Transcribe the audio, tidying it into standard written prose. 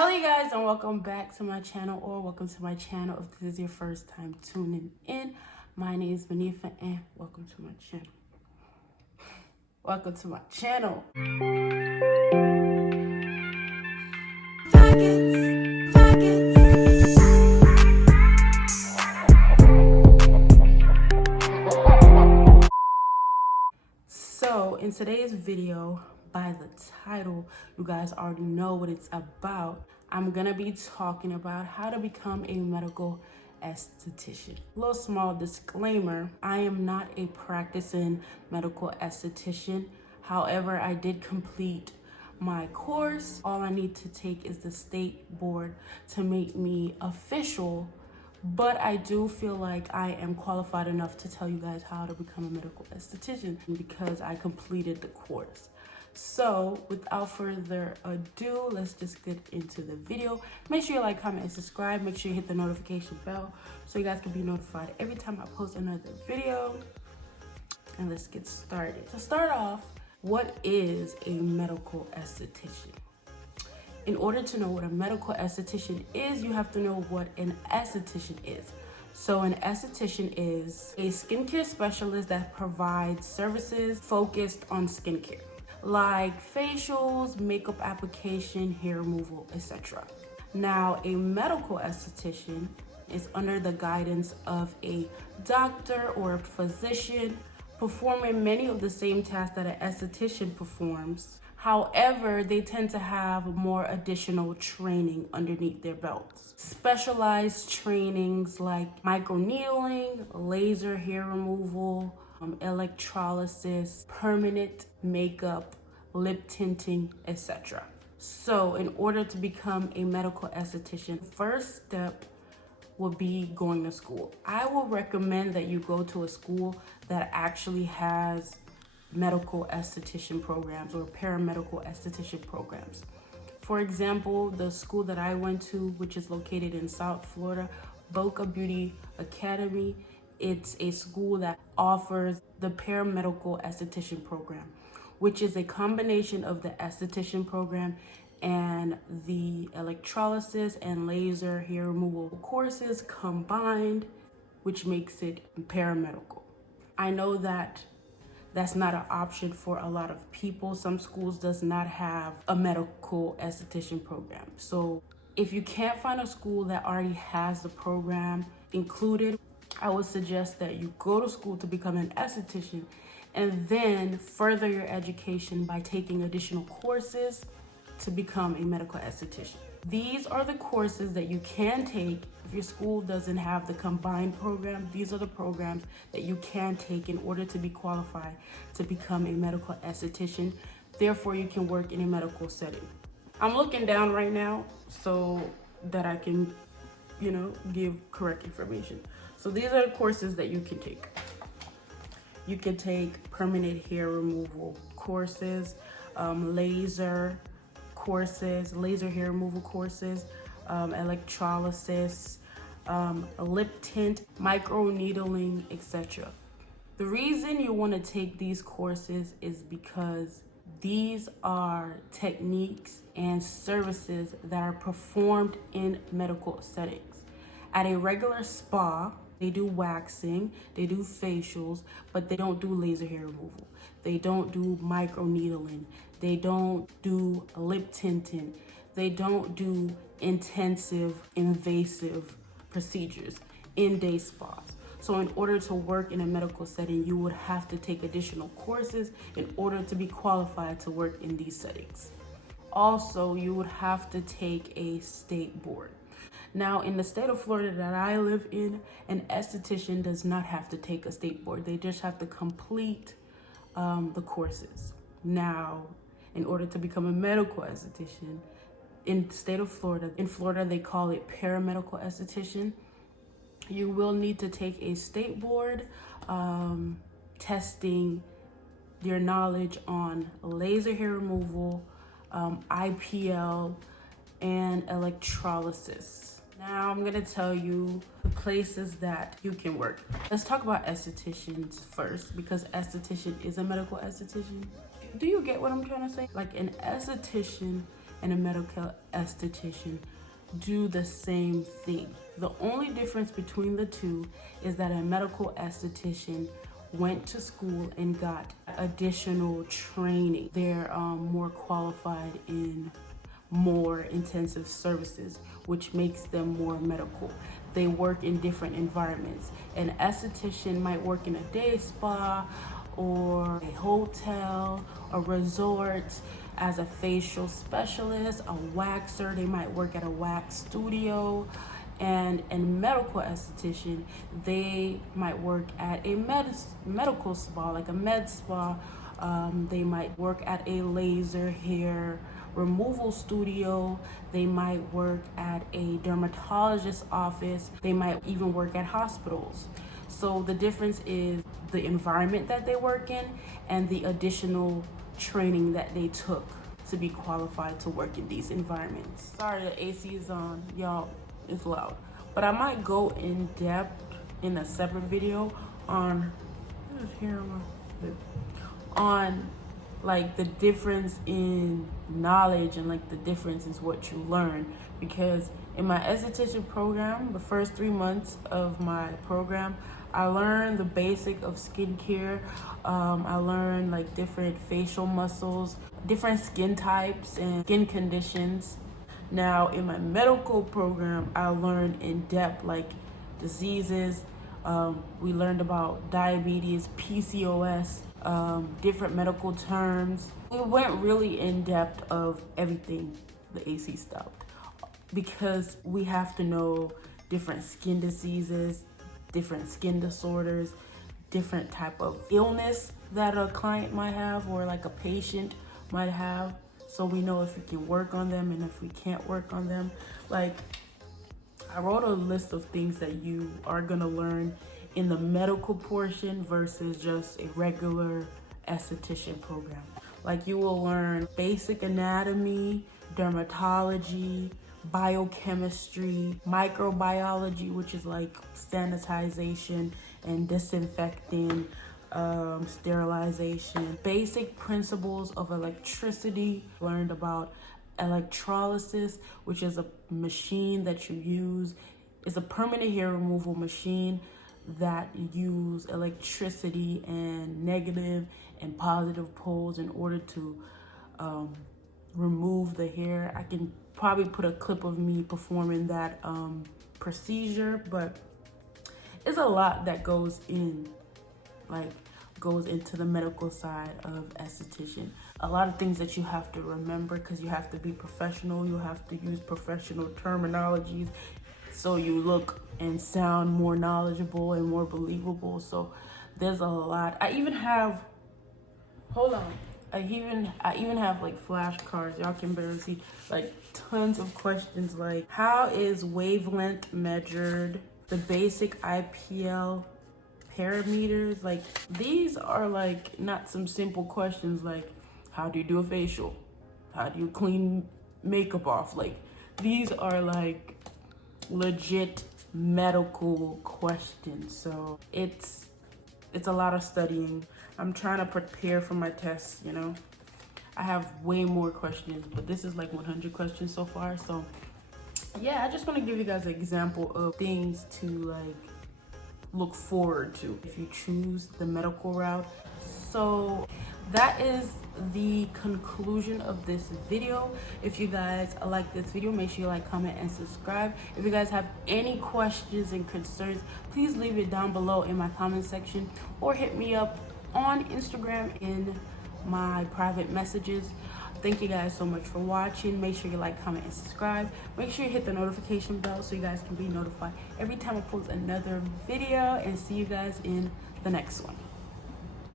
Hello you guys, and welcome back to my channel, or welcome to my channel if this is your first time tuning in. My name is Monifa and welcome to my channel. Welcome to my channel. So in today's video, by the title, you guys already know what it's about. I'm gonna be talking about how to become a medical esthetician. Little small disclaimer, I am not a practicing medical esthetician. However, I did complete my course. All I need to take is the state board to make me official, but I do feel like I am qualified enough to tell you guys how to become a medical esthetician because I completed the course. So without further ado, let's just get into the video. Make sure you like, comment, and subscribe. Make sure you hit the notification bell so you guys can be notified every time I post another video. And let's get started. To start off, what is a medical esthetician? In order to know what a medical esthetician is, you have to know what an esthetician is. So an esthetician is a skincare specialist that provides services focused on skincare, like facials, makeup application, hair removal, etc. Now, a medical esthetician is under the guidance of a doctor or a physician, performing many of the same tasks that an esthetician performs. However, they tend to have more additional training underneath their belts. Specialized trainings like microneedling, laser hair removal, electrolysis, permanent makeup, lip tinting, etc. So in order to become a medical esthetician, first step would be going to school. I will recommend that you go to a school that actually has medical esthetician programs or paramedical esthetician programs. For example, the school that I went to, which is located in South Florida, Boca Beauty Academy, it's a school that offers the paramedical esthetician program, which is a combination of the esthetician program and the electrolysis and laser hair removal courses combined, which makes it paramedical. I know that that's not an option for a lot of people. Some schools does not have a medical esthetician program. So if you can't find a school that already has the program included, I would suggest that you go to school to become an esthetician and then further your education by taking additional courses to become a medical esthetician. These are the courses that you can take if your school doesn't have the combined program. These are the programs that you can take in order to be qualified to become a medical esthetician. Therefore, you can work in a medical setting. I'm looking down right now so that I can, give correct information. So these are the courses that you can take. You can take permanent hair removal courses, laser courses, laser hair removal courses, electrolysis, lip tint, microneedling, etc. The reason you want to take these courses is because these are techniques and services that are performed in medical settings. At a regular spa, they do waxing, they do facials, but they don't do laser hair removal. They don't do microneedling. They don't do lip tinting. They don't do intensive, invasive procedures in day spas. So in order to work in a medical setting, you would have to take additional courses in order to be qualified to work in these settings. Also, you would have to take a state board. Now, in the state of Florida that I live in, an esthetician does not have to take a state board. They just have to complete the courses. Now, in order to become a medical esthetician, in the state of Florida, in Florida they call it paramedical esthetician, you will need to take a state board testing your knowledge on laser hair removal, IPL, and electrolysis. Now I'm gonna tell you the places that you can work. Let's talk about estheticians first, because esthetician is a medical esthetician. Do you get what I'm trying to say? Like, an esthetician and a medical esthetician do the same thing. The only difference between the two is that a medical esthetician went to school and got additional training. They're more qualified in more intensive services, which makes them more medical. They work in different environments. An esthetician might work in a day spa or a hotel, a resort, as a facial specialist, a waxer. They might work at a wax studio. And a medical esthetician, they might work at a medical spa, like a med spa. They might work at a laser hair removal studio. They might work at a dermatologist's office. They might even work at hospitals. So the difference is the environment that they work in and the additional training that they took to be qualified to work in these environments. Sorry, the AC is on, y'all. It's loud, but I might go in depth in a separate video on like the difference in knowledge and like the difference is what you learn. Because in my esthetician program, the first 3 months of my program, I learned the basic of skincare. I learned like different facial muscles, different skin types and skin conditions. Now in my medical program, I learned in depth like diseases. We learned about diabetes, PCOS, different medical terms. We went really in depth of everything. The AC stopped because we have to know different skin diseases, different skin disorders, different type of illness that a client might have or like a patient might have. So we know if we can work on them and if we can't work on them. Like, I wrote a list of things that you are gonna learn in the medical portion versus just a regular esthetician program. Like, you will learn basic anatomy, dermatology, biochemistry, microbiology, which is like sanitization and disinfecting, sterilization, basic principles of electricity. Learned about electrolysis, which is a machine that you use. It's a permanent hair removal machine that use electricity and negative and positive poles in order to remove the hair. I can probably put a clip of me performing that procedure, but it's a lot that goes into the medical side of esthetician. A lot of things that you have to remember because you have to be professional. You have to use professional terminologies so you look and sound more knowledgeable and more believable. So there's a lot. I even have like flashcards. Y'all can barely see, like tons of questions like how is wavelength measured, the basic IPL parameters. Like, these are like not some simple questions like how do you do a facial, how do you clean makeup off. Like, these are like legit medical questions. So it's a lot of studying. I'm trying to prepare for my tests, you know. I have way more questions, but this is like 100 questions so far. So yeah, I just want to give you guys an example of things to like look forward to if you choose the medical route. So that is the conclusion of this video. If you guys like this video, make sure you like, comment, and subscribe. If you guys have any questions and concerns, please leave it down below in my comment section or hit me up on Instagram in my private messages. Thank you guys so much for watching. Make sure you like, comment, and subscribe. Make sure you hit the notification bell so you guys can be notified every time I post another video, and see you guys in the next one.